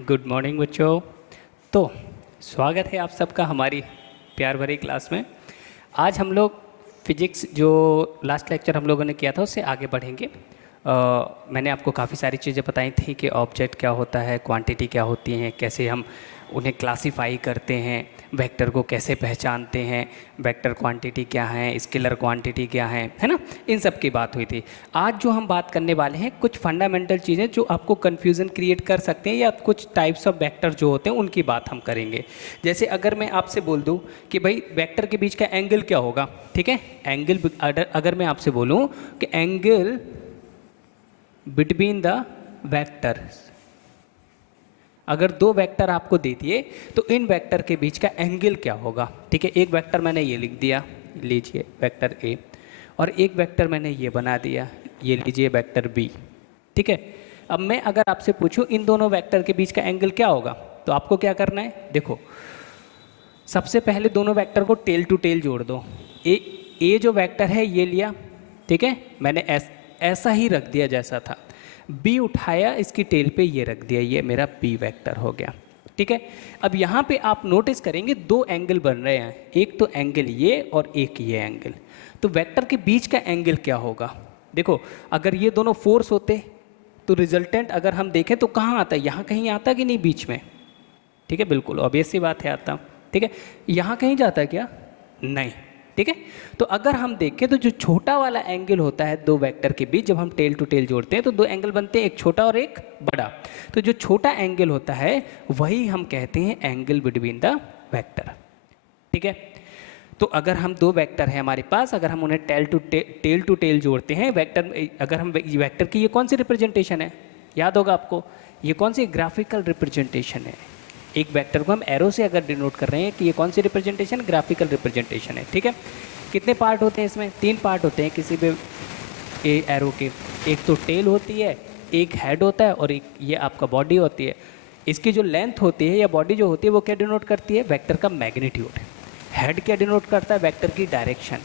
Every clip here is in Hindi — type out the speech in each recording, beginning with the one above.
गुड मॉर्निंग बच्चों। तो स्वागत है आप सबका हमारी प्यार भरी क्लास में। आज हम लोग फिजिक्स जो लास्ट लेक्चर हम लोगों ने किया था उससे आगे बढ़ेंगे। मैंने आपको काफ़ी सारी चीज़ें बताई थी कि ऑब्जेक्ट क्या होता है, क्वांटिटी क्या होती हैं, कैसे हम उन्हें क्लासिफाई करते हैं, वेक्टर को कैसे पहचानते हैं, वेक्टर क्वांटिटी क्या है, स्केलर क्वांटिटी क्या है ना, इन सब की बात हुई थी। आज जो हम बात करने वाले हैं कुछ फंडामेंटल चीज़ें जो आपको कन्फ्यूज़न क्रिएट कर सकते हैं या कुछ टाइप्स ऑफ वेक्टर जो होते हैं उनकी बात हम करेंगे। जैसे अगर मैं आपसे बोल दूं कि भाई वेक्टर के बीच का एंगल क्या होगा, ठीक है, एंगल अगर मैं आपसे बोलूं कि एंगल बिटवीन द वेक्टर्स, अगर दो वेक्टर आपको दे दिए तो इन वेक्टर के बीच का एंगल क्या होगा। ठीक है, एक वेक्टर मैंने ये लिख दिया, लीजिए वेक्टर ए, और एक वेक्टर मैंने ये बना दिया, ये लीजिए वेक्टर बी। ठीक है, अब मैं अगर आपसे पूछूं इन दोनों वेक्टर के बीच का एंगल क्या होगा तो आपको क्या करना है, देखो सबसे पहले दोनों वेक्टर को टेल टू टेल जोड़ दो। ए जो वेक्टर है ये लिया, ठीक है, मैंने ऐसा ही रख दिया जैसा था, बी उठाया इसकी टेल पे ये रख दिया, ये मेरा बी वेक्टर हो गया। ठीक है, अब यहाँ पे आप नोटिस करेंगे दो एंगल बन रहे हैं, एक तो एंगल ये और एक ये एंगल। तो वेक्टर के बीच का एंगल क्या होगा, देखो अगर ये दोनों फोर्स होते तो रिजल्टेंट अगर हम देखें तो कहाँ आता है, यहाँ कहीं आता कि नहीं बीच में। ठीक है, बिल्कुल ऑब्वियस सी बात है आता। ठीक है, यहाँ कहीं जाता है क्या, नहीं। ठीक है, तो अगर हम देखें तो जो छोटा वाला एंगल होता है दो वेक्टर के बीच, जब हम टेल टू टेल जोड़ते हैं तो दो एंगल बनते हैं, एक छोटा और एक बड़ा। तो जो छोटा एंगल होता है वही हम कहते हैं एंगल बिटवीन द वेक्टर। ठीक है, तो अगर हम दो वेक्टर हैं हमारे पास, अगर हम उन्हें टेल टू टेल जोड़ते हैं वेक्टर, अगर हम वेक्टर की ये कौन सी रिप्रेजेंटेशन है, याद होगा आपको, ये कौन सी ग्राफिकल रिप्रेजेंटेशन है। एक वेक्टर को हम एरो से अगर डिनोट कर रहे हैं कि ये कौन सी रिप्रेजेंटेशन, ग्राफिकल रिप्रेजेंटेशन है। ठीक है, कितने पार्ट होते हैं इसमें, तीन पार्ट होते हैं किसी भी एरो के, एक तो टेल होती है, एक हेड होता है और एक ये आपका बॉडी होती है। इसकी जो लेंथ होती है या बॉडी जो होती है वो क्या डिनोट करती है, वेक्टर का मैग्नीट्यूड। हेड क्या डिनोट करता है, वेक्टर की डायरेक्शन।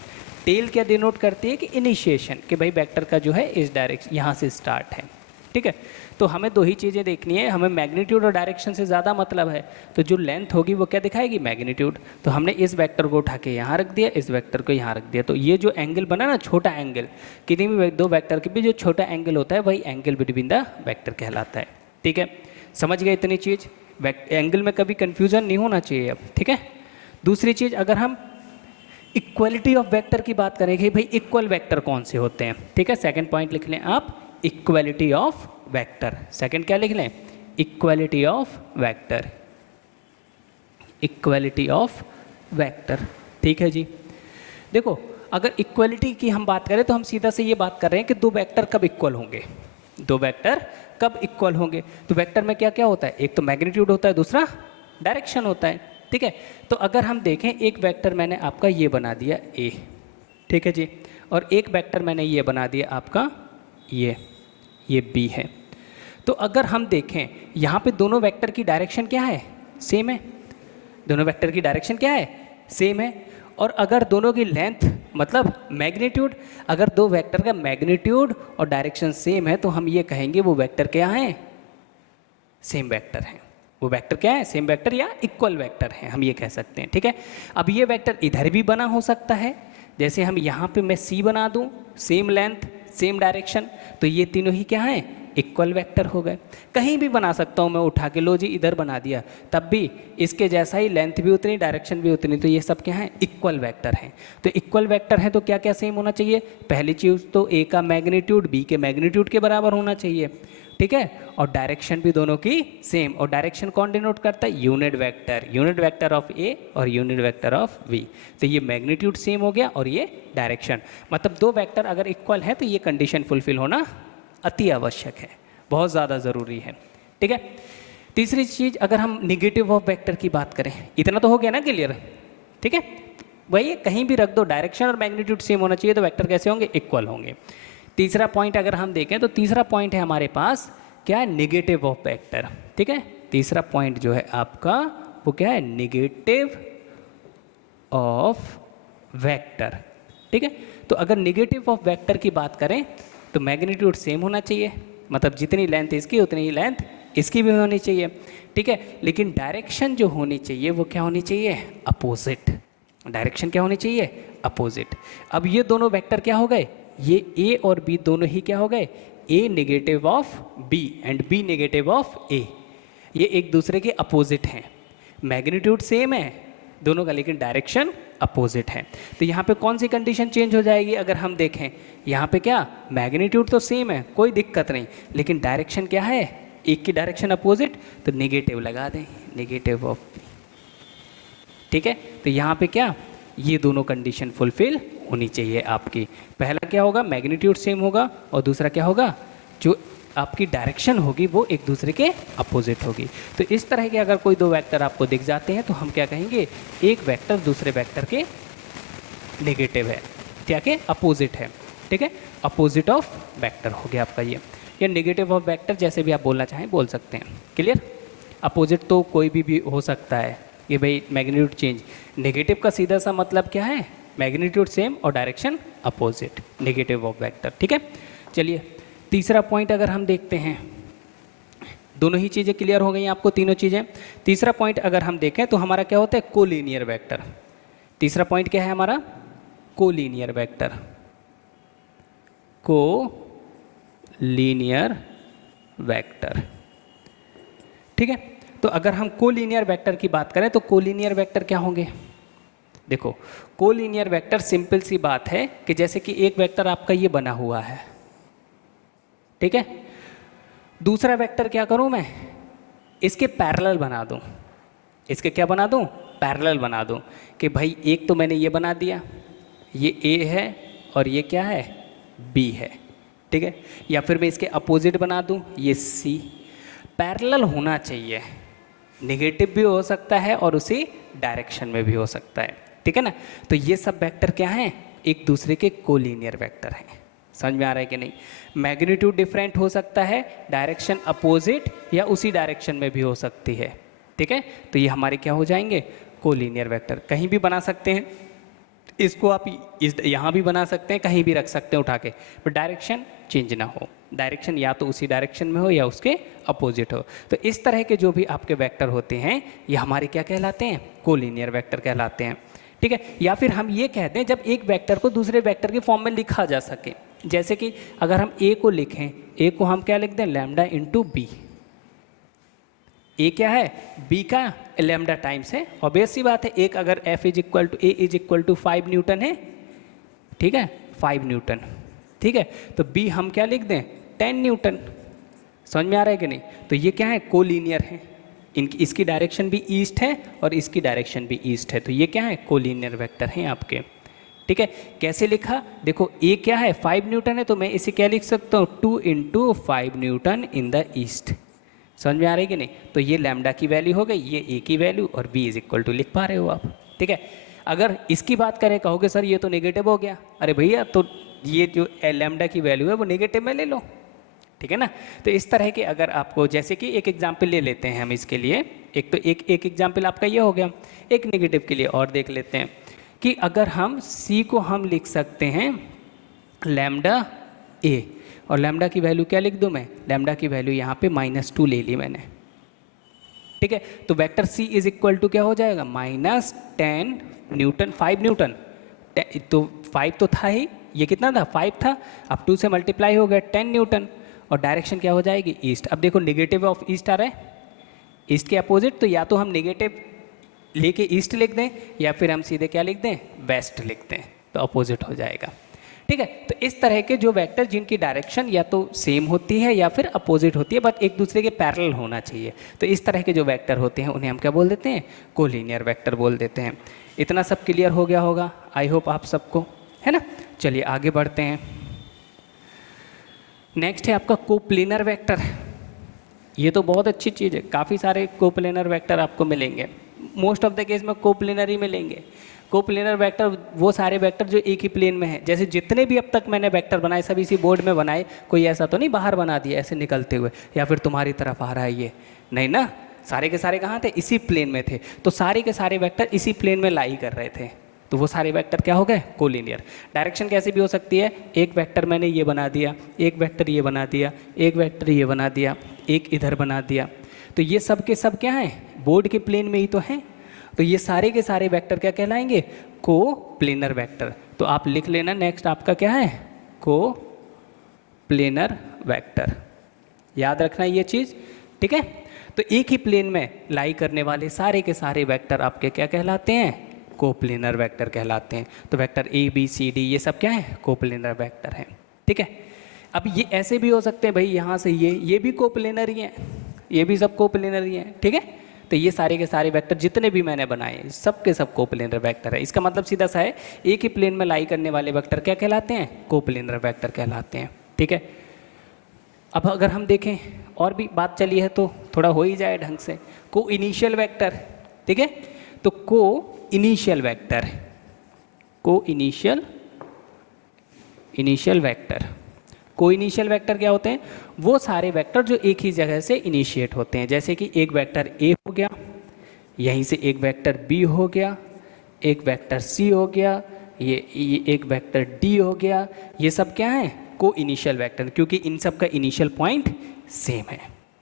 टेल क्या डिनोट करती है कि इनिशिएशन, कि भाई वेक्टर का जो है इस डायरेक्शन यहाँ से स्टार्ट है। ठीक है, तो हमें दो ही चीज़ें देखनी है, हमें मैग्नीट्यूड और डायरेक्शन से ज़्यादा मतलब है। तो जो लेंथ होगी वो क्या दिखाएगी, मैग्नीट्यूड। तो हमने इस वेक्टर को उठा के यहाँ रख दिया, इस वेक्टर को यहाँ रख दिया, तो ये जो एंगल बना ना, छोटा एंगल, किसी भी दो वेक्टर के बीच जो छोटा एंगल होता है वही एंगल बिटवीन द वेक्टर कहलाता है। ठीक है, समझ गए इतनी चीज़, एंगल में कभी कन्फ्यूज़न नहीं होना चाहिए अब। ठीक है, दूसरी चीज़ अगर हम इक्वलिटी ऑफ वेक्टर की बात करें कि भाई इक्वल वेक्टर कौन से होते हैं। ठीक है, सेकंड पॉइंट लिख लें आप, इक्वलिटी ऑफ वेक्टर। सेकंड क्या लिख लें, equality of vector, equality of vector. ठीक है जी, देखो अगर इक्वलिटी की हम बात करें तो हम सीधा से ये बात कर रहे हैं कि दो वेक्टर कब इक्वल होंगे, दो वेक्टर कब इक्वल होंगे। तो वेक्टर में क्या क्या होता है, एक तो मैग्नीट्यूड होता है, दूसरा डायरेक्शन होता है। ठीक है, तो अगर हम देखें एक वेक्टर मैंने आपका ये बना दिया ए, ठीक है जी, और एक वेक्टर मैंने ये बना दिया आपका ये बी है। तो अगर हम देखें यहाँ पे दोनों वेक्टर की डायरेक्शन क्या है, सेम है, दोनों वेक्टर की डायरेक्शन क्या है, सेम है। और अगर दोनों की लेंथ मतलब मैग्नीट्यूड, अगर दो वेक्टर का मैग्नीट्यूड और डायरेक्शन सेम है तो हम ये कहेंगे वो वेक्टर क्या है, सेम वेक्टर है। वो वेक्टर क्या है, सेम वेक्टर या इक्वल वेक्टर है, हम ये कह सकते हैं। ठीक है, अब ये वेक्टर इधर भी बना हो सकता है, जैसे हम यहाँ पे मैं सी बना दूँ, सेम लेंथ सेम डायरेक्शन, तो ये तीनों ही क्या हैं, इक्वल वेक्टर हो गए। कहीं भी बना सकता हूँ मैं उठा के, लो जी इधर बना दिया, तब भी इसके जैसा ही लेंथ भी उतनी, डायरेक्शन भी उतनी, तो ये सब क्या है, इक्वल वेक्टर हैं। तो इक्वल वेक्टर है तो क्या क्या सेम होना चाहिए, पहली चीज़ तो ए का मैग्नीट्यूड बी के मैग्नीट्यूड के बराबर होना चाहिए। ठीक है, और डायरेक्शन भी दोनों की सेम, और डायरेक्शन कौन डिनोट करता है, unit vector, unit vector of a और यूनिट वेक्टर ऑफ बी। तो ये मैग्नीट्यूड सेम हो गया और ये डायरेक्शन, मतलब दो वेक्टर अगर इक्वल है तो ये कंडीशन फुलफिल होना अति आवश्यक है, बहुत ज़्यादा ज़रूरी है। ठीक है, तीसरी चीज़ अगर हम निगेटिव ऑफ वेक्टर की बात करें, इतना तो हो गया ना क्लियर। ठीक है, वही कहीं भी रख दो, डायरेक्शन और मैग्नीट्यूड सेम होना चाहिए तो वेक्टर कैसे होंगे, इक्वल होंगे। तीसरा पॉइंट अगर हम देखें तो तीसरा पॉइंट है हमारे पास क्या है, निगेटिव ऑफ वेक्टर। ठीक है, तीसरा पॉइंट जो है आपका वो क्या है, निगेटिव ऑफ वेक्टर। ठीक है, तो अगर निगेटिव ऑफ वेक्टर की बात करें तो मैग्नीट्यूड सेम होना चाहिए, मतलब जितनी लेंथ इसकी उतनी ही लेंथ इसकी भी होनी चाहिए। ठीक है, लेकिन डायरेक्शन जो होनी चाहिए वो क्या होनी चाहिए, अपोजिट। डायरेक्शन क्या होनी चाहिए, अपोजिट। अब ये दोनों वेक्टर क्या हो गए, ये ए और बी दोनों ही क्या हो गए, a negative of b and b negative of a. ये एक दूसरे के अपोजिट हैं, मैग्नीट्यूड सेम है दोनों का, लेकिन डायरेक्शन अपोजिट है। तो यहाँ पे कौन सी कंडीशन चेंज हो जाएगी, अगर हम देखें यहाँ पे क्या, मैग्नीट्यूड तो सेम है, कोई दिक्कत नहीं, लेकिन डायरेक्शन क्या है, एक की डायरेक्शन अपोजिट, तो नेगेटिव लगा दें, नेगेटिव ऑफ, ठीक है। तो यहाँ पे क्या, ये दोनों कंडीशन फुलफिल होनी चाहिए आपकी। पहला क्या होगा, मैग्नीट्यूड सेम होगा, और दूसरा क्या होगा, जो आपकी डायरेक्शन होगी वो एक दूसरे के अपोजिट होगी। तो इस तरह के अगर कोई दो वेक्टर आपको दिख जाते हैं तो हम क्या कहेंगे, एक वेक्टर दूसरे वेक्टर के नेगेटिव है, क्या के अपोजिट है, ठीक है, अपोजिट ऑफ वेक्टर हो गया आपका ये, या नेगेटिव ऑफ वेक्टर, जैसे भी आप बोलना चाहें बोल सकते हैं। क्लियर, अपोजिट तो कोई भी हो सकता है, ये भाई मैग्नीट्यूड चेंज, नेगेटिव का सीधा सा मतलब क्या है, मैग्नीट्यूड सेम और direction opposite, negative of vector, ठीक है। चलिए तीसरा पॉइंट अगर हम देखते हैं, दोनों ही चीज़ें क्लियर हो गई आपको, तीनों चीज़ें। तीसरा पॉइंट अगर हम देखें तो हमारा क्या होता है, कोलिनियर वेक्टर। तीसरा पॉइंट क्या है हमारा, कोलिनियर वेक्टर, कोलिनियर वेक्टर, ठीक है। तो अगर हम कोलिनियर वेक्टर की बात करें तो कोलिनियर वेक्टर क्या होंगे, देखो कोलिनियर वेक्टर सिंपल सी बात है कि जैसे कि एक वेक्टर आपका ये बना हुआ है, ठीक है, दूसरा वेक्टर क्या करूं मैं, इसके पैरेलल बना दूं, इसके क्या बना दूं, पैरेलल बना दूं, कि भाई एक तो मैंने ये बना दिया, ये ए है और ये क्या है, बी है, ठीक है, या फिर मैं इसके अपोजिट बना दूं, ये सी। पैरेलल होना चाहिए, नेगेटिव भी हो सकता है और उसी डायरेक्शन में भी हो सकता है, ठीक है ना। तो ये सब वेक्टर क्या हैं, एक दूसरे के कोलिनियर वेक्टर हैं। समझ में आ रहा है कि नहीं, मैग्नीट्यूड डिफरेंट हो सकता है, डायरेक्शन अपोजिट या उसी डायरेक्शन में भी हो सकती है, ठीक है। तो ये हमारे क्या हो जाएंगे, कोलिनियर वेक्टर। कहीं भी बना सकते हैं इसको, आप इस यहाँ भी बना सकते हैं, कहीं भी रख सकते हैं उठा के, पर डायरेक्शन चेंज ना हो, डायरेक्शन या तो उसी डायरेक्शन में हो या उसके अपोजिट हो। तो इस तरह के जो भी आपके वेक्टर होते हैं ये हमारे क्या कहलाते हैं, कोलिनियर वेक्टर कहलाते हैं, ठीक है। या फिर हम ये कहते हैं जब एक वेक्टर को दूसरे वेक्टर के फॉर्म में लिखा जा सके, जैसे कि अगर हम ए को लिखें, ए को हम क्या लिख दें, लैम्डा इंटू बी। ए क्या है, बी का लैम्डा टाइम्स है, ऑब्वियस सी बात है, एक अगर F is equal to A is equal to 5 newton है, ठीक है, 5 न्यूटन, ठीक है, तो बी हम क्या लिख दें, 10 न्यूटन। समझ में आ रहा है कि नहीं। तो ये क्या है, कोलिनियर है, इनकी इसकी डायरेक्शन भी ईस्ट है और इसकी डायरेक्शन भी ईस्ट है, तो ये क्या है, कोलिनियर वेक्टर हैं आपके, ठीक है। कैसे लिखा, देखो ए क्या है, 5 न्यूटन है, तो मैं इसे क्या लिख सकता हूँ, 2 into 5 Newton in the east. समझ में आ रही है कि नहीं। तो ये लैम्डा की वैल्यू हो गई, ये ए की वैल्यू, और बी इज इक्वल टू लिख पा रहे हो आप, ठीक है। अगर इसकी बात करें, कहोगे सर ये तो नेगेटिव हो गया, अरे भैया तो ये जो लैम्डा की वैल्यू है वो नेगेटिव में ले लो, ठीक है ना। तो इस तरह के अगर आपको, जैसे कि एक एग्जाम्पल ले लेते हैं हम इसके लिए, एक तो एक एग्जाम्पल आपका ये हो गया, एक नेगेटिव के लिए और देख लेते हैं कि अगर हम सी को हम लिख सकते हैं लैम्डा ए, और लैम्डा की वैल्यू क्या लिख दूं मैं, लैम्डा की वैल्यू यहाँ पे -2 ले ली मैंने, ठीक है। तो vector C is equal to क्या हो जाएगा, -10 न्यूटन, 5 न्यूटन, तो 5 तो था ही, ये कितना था, 5 था, अब 2 से मल्टीप्लाई हो गया 10 न्यूटन, और डायरेक्शन क्या हो जाएगी, ईस्ट। अब देखो नेगेटिव ऑफ ईस्ट आ रहा है, ईस्ट के अपोजिट, तो या तो हम नेगेटिव लेके ईस्ट लिख दें या फिर हम सीधे क्या लिख दें, वेस्ट लिख दें, तो अपोजिट हो जाएगा, ठीक है। तो इस तरह के जो वेक्टर जिनकी डायरेक्शन या तो सेम होती है या फिर अपोजिट होती है, बट एक दूसरे के पैरेलल होना चाहिए, तो इस तरह के जो वेक्टर होते हैं उन्हें हम क्या बोल देते हैं, कोलिनियर वेक्टर बोल देते हैं। इतना सब क्लियर हो गया होगा, आई होप आप सबको, है ना। चलिए आगे बढ़ते हैं। नेक्स्ट है आपका कोप्लेनर वेक्टर। ये तो बहुत अच्छी चीज़ है, काफ़ी सारे कोप्लेनर वेक्टर आपको मिलेंगे, मोस्ट ऑफ द केस में कोप्लेनर ही मिलेंगे। कोप्लेनर वेक्टर वो सारे वेक्टर जो एक ही प्लेन में हैं, जैसे जितने भी अब तक मैंने वेक्टर बनाए सब इसी बोर्ड में बनाए, कोई ऐसा तो नहीं बाहर बना दिया ऐसे निकलते हुए, या फिर तुम्हारी तरफ आ रहा है ये, नहीं ना, सारे के सारे कहाँ थे, इसी प्लेन में थे, तो सारे के सारे वेक्टर इसी प्लेन में लाई कर रहे थे, तो वो सारे वेक्टर क्या हो गए, कोलिनियर। डायरेक्शन कैसे भी हो सकती है, एक वेक्टर मैंने ये बना दिया, एक वेक्टर ये बना दिया, एक वेक्टर ये बना दिया, एक इधर बना दिया, तो ये सब के सब क्या हैं, बोर्ड के प्लेन में ही तो हैं। तो ये सारे के सारे वेक्टर क्या कहलाएंगे, को प्लेनर वेक्टर। तो आप लिख लेना नेक्स्ट आपका क्या है, को प्लेनर वेक्टर, याद रखना ये चीज़, ठीक है। तो एक ही प्लेन में लाई करने वाले सारे के सारे वेक्टर आपके क्या कहलाते हैं, कोप्लेनर वेक्टर कहलाते हैं। तो vector A B C D ये सब क्या है, कोप्लेनर वेक्टर हैं, ठीक है। अब ये ऐसे भी हो सकते हैं भाई, यहाँ से ये भी कोप्लेनर ही हैं, ये भी सब कोप्लेनर ही हैं, ठीक है। तो ये सारे के सारे वेक्टर जितने भी मैंने बनाए सब के सब कोप्लेनर वेक्टर है। इसका मतलब सीधा सा है, एक ही प्लेन में लाई करने वाले वेक्टर क्या कहलाते हैं, कोप्लेनर वेक्टर कहलाते हैं, ठीक है। अब अगर हम देखें और भी बात चली है तो थोड़ा हो ही जाए ढंग से, को इनिशियल वेक्टर, ठीक है। तो को इनिशियल वेक्टर, को इनिशियल वेक्टर, को इनिशियल वेक्टर क्या होते हैं, वो सारे वेक्टर जो एक ही जगह से इनिशिएट होते हैं। जैसे कि एक वेक्टर ए हो गया, यहीं से एक वेक्टर बी हो गया, एक वेक्टर सी हो गया, ये एक वेक्टर डी हो गया, ये सब क्या है, को इनिशियल वेक्टर, क्योंकि इन सब का इनिशियल पॉइंट सेम है,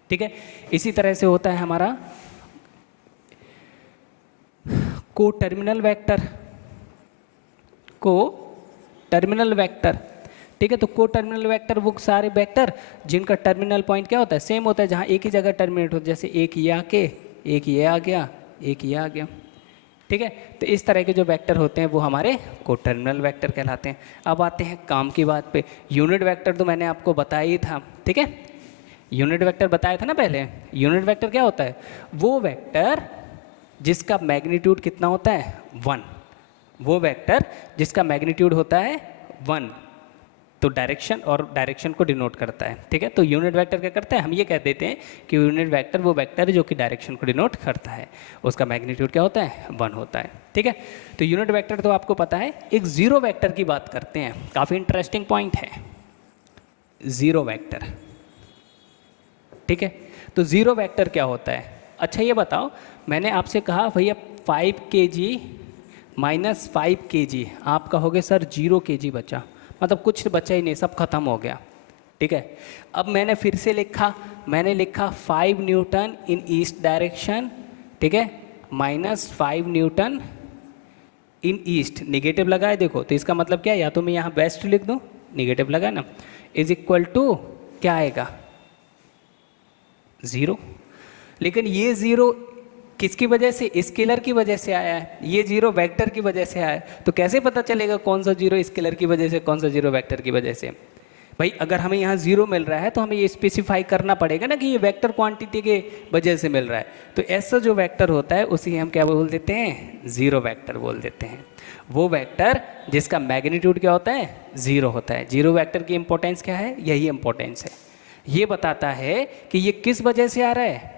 ठीक है। इसी तरह से होता है हमारा को टर्मिनल वेक्टर, को टर्मिनल वेक्टर, ठीक है। तो को टर्मिनल वेक्टर वो सारे वेक्टर जिनका टर्मिनल पॉइंट क्या होता है, सेम होता है, जहाँ एक ही जगह टर्मिनेट होता है। जैसे एक ये आके, एक ये आ गया, एक ये आ गया, ठीक है। तो इस तरह के जो वेक्टर होते हैं वो हमारे को टर्मिनल वेक्टर कहलाते हैं। अब आते हैं काम की बात पे। यूनिट वेक्टर तो मैंने आपको बताया ही था, ठीक है, यूनिट वेक्टर बताया था ना पहले। यूनिट वेक्टर क्या होता है, वो वेक्टर जिसका मैग्नीट्यूड कितना होता है, 1, वो वेक्टर जिसका मैग्नीट्यूड होता है 1, तो डायरेक्शन और डायरेक्शन को डिनोट करता है, ठीक है। तो यूनिट वेक्टर क्या करता है, हम ये कह देते हैं कि यूनिट वेक्टर वो वेक्टर है जो कि डायरेक्शन को डिनोट करता है, उसका मैग्नीट्यूड क्या होता है, 1 होता है, ठीक है। तो यूनिट वेक्टर तो आपको पता है। एक जीरो वेक्टर की बात करते हैं, काफ़ी इंटरेस्टिंग पॉइंट है जीरो वेक्टर, ठीक है। तो जीरो वेक्टर क्या होता है, अच्छा ये बताओ, मैंने आपसे कहा भैया 5 kg माइनस 5 kg, आप कहोगे सर 0 kg बचा, मतलब कुछ बचा ही नहीं, सब खत्म हो गया, ठीक है। अब मैंने फिर से लिखा, मैंने लिखा 5 न्यूटन इन ईस्ट डायरेक्शन, ठीक है, माइनस 5 न्यूटन इन ईस्ट, निगेटिव लगाए देखो, तो इसका मतलब क्या है, या तो मैं यहाँ वेस्ट लिख दूँ, निगेटिव लगा ना, इज इक्वल टू क्या आएगा, 0। लेकिन ये 0 किसकी वजह से, स्केलर की वजह से आया है, ये 0 वेक्टर की वजह से आया है। तो कैसे पता चलेगा कौन सा 0 स्केलर की वजह से, कौन सा 0 वेक्टर की वजह से। भाई अगर हमें यहाँ 0 मिल रहा है तो हमें ये स्पेसिफाई करना पड़ेगा ना कि ये वेक्टर क्वांटिटी के वजह से मिल रहा है। तो ऐसा जो वेक्टर होता है उसी हम क्या बोल देते हैं, 0 वेक्टर बोल देते हैं। वो वेक्टर जिसका मैग्नीट्यूड क्या होता है, 0 होता है। 0 वेक्टर की इंपॉर्टेंस क्या है, यही इंपॉर्टेंस है, ये बताता है कि ये किस वजह से आ रहा है,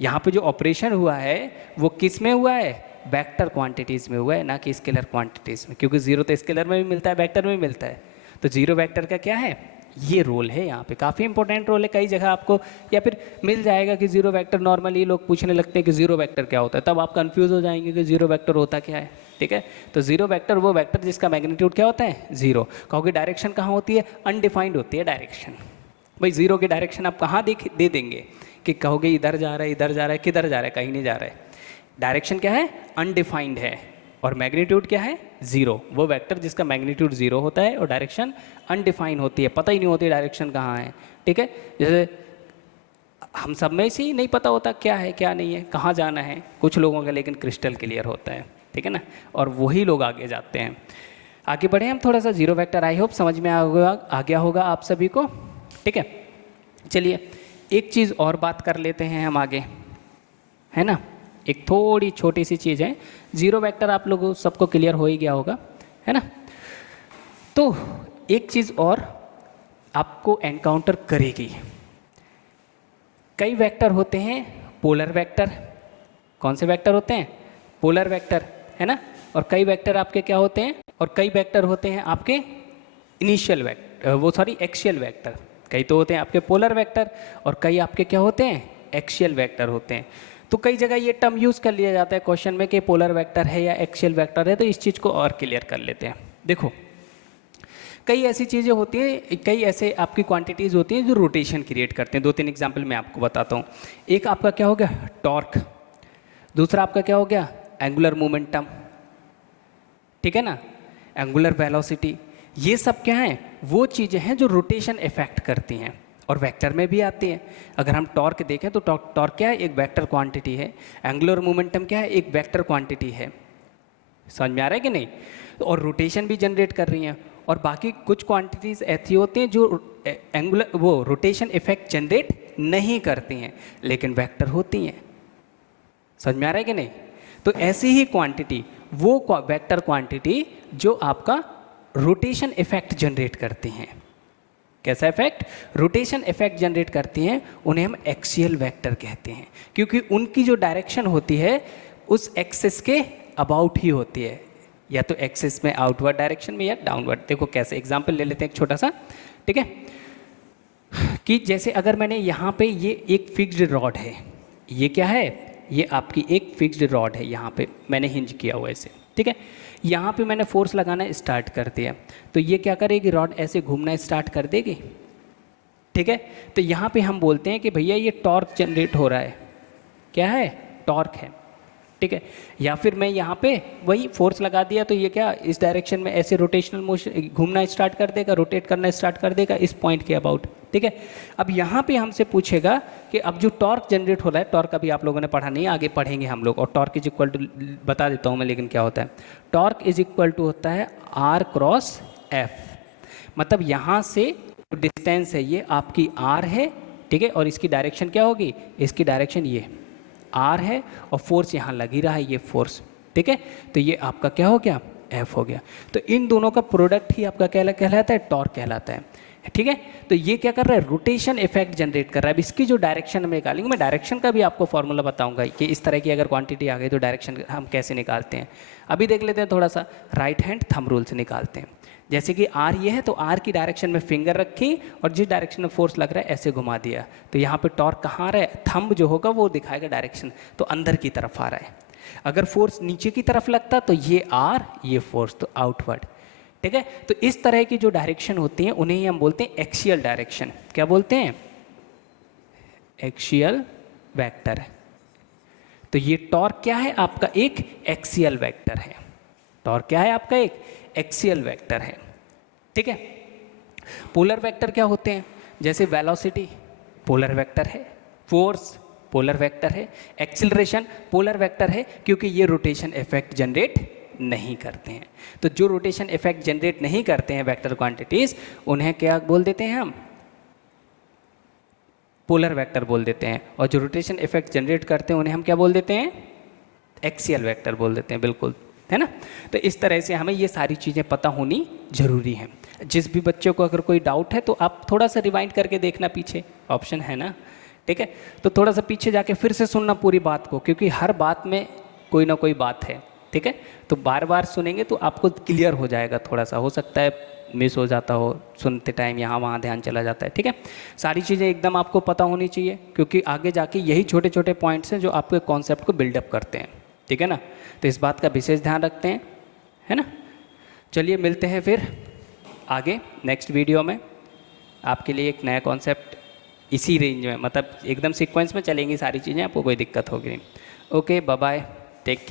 यहाँ पे जो ऑपरेशन हुआ है वो किस में हुआ है, वेक्टर क्वांटिटीज़ में हुआ है, ना कि स्केलर क्वांटिटीज़ में, क्योंकि 0 तो स्केलर में भी मिलता है, वेक्टर में भी मिलता है। तो 0 वेक्टर का क्या है, ये रोल है यहाँ पे, काफ़ी इंपॉर्टेंट रोल है। कई जगह आपको या फिर मिल जाएगा कि 0 वेक्टर, नॉर्मली लोग पूछने लगते हैं कि 0 वेक्टर क्या होता है, तब आप कंफ्यूज हो जाएंगे कि 0 वेक्टर होता क्या है, ठीक है। तो 0 वेक्टर वो वेक्टर जिसका मैग्नीट्यूड क्या होता है, 0। कहोगे डायरेक्शन कहाँ होती है, अनडिफाइंड होती है डायरेक्शन। भाई 0 की डायरेक्शन आप कहाँ दे देंगे कि कहोगे इधर जा रहा है, इधर जा रहा है, किधर जा रहा है, कहीं नहीं जा रहा है। डायरेक्शन क्या है, अनडिफाइंड है, और मैग्नीट्यूड क्या है, 0। वो वेक्टर जिसका मैग्नीट्यूड 0 होता है और डायरेक्शन अनडिफाइंड होती है, पता ही नहीं होती डायरेक्शन कहाँ है, ठीक है। जैसे हम सब में से ही नहीं पता होता क्या है क्या नहीं है, कहाँ जाना है, कुछ लोगों का लेकिन क्रिस्टल क्लियर होता है, ठीक है ना, और वही लोग आगे जाते हैं। आगे बढ़े हम थोड़ा सा। 0 वेक्टर आई होप समझ में आ गया होगा आप सभी को, ठीक है। चलिए एक चीज़ और बात कर लेते हैं हम आगे, है ना, एक थोड़ी छोटी सी चीज़ है। 0 वेक्टर आप लोगों सबको क्लियर हो ही गया होगा, है ना। तो एक चीज़ और आपको एनकाउंटर करेगी, कई वेक्टर होते हैं पोलर वेक्टर। कौन से वेक्टर होते हैं, पोलर वेक्टर, है ना। और कई वेक्टर आपके क्या होते हैं, और कई वेक्टर होते हैं आपके इनिशियल वेक्टर, एक्सियल वेक्टर। कई तो होते हैं आपके पोलर वेक्टर और कई आपके क्या होते हैं, एक्सियल वेक्टर होते हैं। तो कई जगह ये टर्म यूज़ कर लिया जाता है क्वेश्चन में कि पोलर वेक्टर है या एक्सियल वेक्टर है, तो इस चीज़ को और क्लियर कर लेते हैं। देखो कई ऐसी चीज़ें होती हैं, कई ऐसे आपकी क्वांटिटीज़ होती हैं जो रोटेशन क्रिएट करते हैं। 2-3 एग्जांपल मैं आपको बताता हूँ। एक आपका क्या हो गया, टॉर्क। दूसरा आपका क्या हो गया, एंगुलर मोमेंटम, ठीक है ना, एंगुलर वेलोसिटी। ये सब क्या हैं, वो चीज़ें हैं जो रोटेशन इफेक्ट करती हैं और वेक्टर में भी आती है। अगर हम टॉर्क देखें तो टॉर्क क्या है, एक वेक्टर क्वांटिटी है। एंगुलर मोमेंटम क्या है, एक वेक्टर क्वांटिटी है। समझ में आ रहा है कि नहीं? और रोटेशन भी जनरेट कर रही हैं। और बाकी कुछ क्वांटिटीज़ ऐसी होती हैं जो रोटेशन इफेक्ट जनरेट नहीं करती हैं लेकिन वेक्टर होती हैं। समझ में आ रहा है कि नहीं? तो ऐसी ही क्वांटिटी, वो वेक्टर क्वांटिटी जो आपका रोटेशन इफेक्ट जनरेट करती हैं। कैसा इफेक्ट, रोटेशन इफेक्ट जनरेट करती हैं, उन्हें हम एक्सियल वेक्टर कहते हैं, क्योंकि उनकी जो डायरेक्शन होती है उस एक्सिस के अबाउट ही होती है, या तो एक्सिस में आउटवर्ड डायरेक्शन में या डाउनवर्ड। देखो कैसे, एग्जांपल ले लेते हैं एक छोटा सा, ठीक है, कि जैसे अगर मैंने यहाँ पे ये एक फिक्स्ड रॉड है, ये क्या है, ये आपकी एक फिक्स्ड रॉड है, यहाँ पे मैंने हिंज किया हुआ है इसे, ठीक है, यहाँ पे मैंने फोर्स लगाना स्टार्ट कर दिया, तो ये क्या करेगी, रॉड ऐसे घूमना स्टार्ट कर देगी, ठीक है। तो यहाँ पे हम बोलते हैं कि भैया ये टॉर्क जनरेट हो रहा है, क्या है, टॉर्क है, ठीक है। या फिर मैं यहाँ पे वही फोर्स लगा दिया तो ये क्या, इस डायरेक्शन में ऐसे रोटेशनल मोशन घूमना स्टार्ट कर देगा, रोटेट करना स्टार्ट कर देगा इस पॉइंट के अबाउट, ठीक है। अब यहाँ पे हमसे पूछेगा कि अब जो टॉर्क जनरेट हो रहा है, टॉर्क अभी आप लोगों ने पढ़ा नहीं, आगे पढ़ेंगे हम लोग, और टॉर्क इज इक्वल टू, बता देता हूँ मैं लेकिन क्या होता है, टॉर्क इज इक्वल टू होता है R क्रॉस F। मतलब यहाँ से जो डिस्टेंस है ये आपकी R है, ठीक है, और इसकी डायरेक्शन क्या होगी, इसकी डायरेक्शन ये R है, और फोर्स यहाँ लग ही रहा है, ये फोर्स, ठीक है। तो ये आपका क्या हो गया, F हो गया। तो इन दोनों का प्रोडक्ट ही आपका क्या कहलाता है, टॉर्क कहलाता है, ठीक है। तो ये क्या कर रहा है, रोटेशन इफेक्ट जनरेट कर रहा है। अब इसकी जो डायरेक्शन में निकालेंगे, मैं डायरेक्शन का भी आपको फॉर्मूला बताऊंगा कि इस तरह की अगर क्वांटिटी आ गई तो डायरेक्शन हम कैसे निकालते हैं। अभी देख लेते हैं थोड़ा सा, राइट हैंड थंब रूल से निकालते हैं। जैसे कि R ये है तो R की डायरेक्शन में फिंगर रखी और जिस डायरेक्शन में फोर्स लग रहा है ऐसे घुमा दिया, तो यहाँ पे टॉर्क कहाँ आ रहा है, थंब जो होगा वो दिखाएगा डायरेक्शन, तो अंदर की तरफ आ रहा है। अगर फोर्स नीचे की तरफ लगता तो ये R, ये फोर्स तो आउटवर्ड, ठीक है। तो इस तरह की जो डायरेक्शन होती हैं उन्हें ही हम बोलते हैं एक्सियल डायरेक्शन। क्या बोलते हैं, एक्सियल वेक्टर। तो ये टॉर्क क्या है, आपका एक एक्सियल वेक्टर है। टॉर्क क्या है, आपका एक एक्सियल वेक्टर है, ठीक है। पोलर वेक्टर क्या होते हैं, जैसे वेलोसिटी पोलर वेक्टर है, फोर्स पोलर वेक्टर है, एक्सीलरेशन पोलर वेक्टर है, क्योंकि ये रोटेशन इफेक्ट जनरेट नहीं करते हैं। तो जो रोटेशन इफेक्ट जनरेट नहीं करते हैं वेक्टर क्वांटिटीज, उन्हें क्या बोल देते हैं हम, पोलर वेक्टर बोल देते हैं, और जो रोटेशन इफेक्ट जनरेट करते हैं उन्हें हम क्या बोल देते हैं, एक्सियल वेक्टर बोल देते हैं, बिल्कुल, है ना। तो इस तरह से हमें ये सारी चीज़ें पता होनी जरूरी हैं। जिस भी बच्चे को अगर कोई डाउट है तो आप थोड़ा सा रिवाइंड करके देखना, पीछे ऑप्शन है ना, ठीक है, तो थोड़ा सा पीछे जाके फिर से सुनना पूरी बात को, क्योंकि हर बात में कोई ना कोई बात है, ठीक है। तो बार बार सुनेंगे तो आपको क्लियर हो जाएगा, थोड़ा सा हो सकता है मिस हो जाता हो सुनते टाइम, यहाँ वहाँ ध्यान चला जाता है, ठीक है। सारी चीज़ें एकदम आपको पता होनी चाहिए, क्योंकि आगे जाके यही छोटे छोटे पॉइंट्स हैं जो आपके कॉन्सेप्ट को बिल्डअप करते हैं, ठीक है ना। तो इस बात का विशेष ध्यान रखते हैं, है ना। चलिए मिलते हैं फिर आगे नेक्स्ट वीडियो में, आपके लिए एक नया कॉन्सेप्ट इसी रेंज में, मतलब एकदम सीक्वेंस में चलेंगी सारी चीज़ें, आपको कोई दिक्कत होगी नहीं। Okay, bye bye, take care.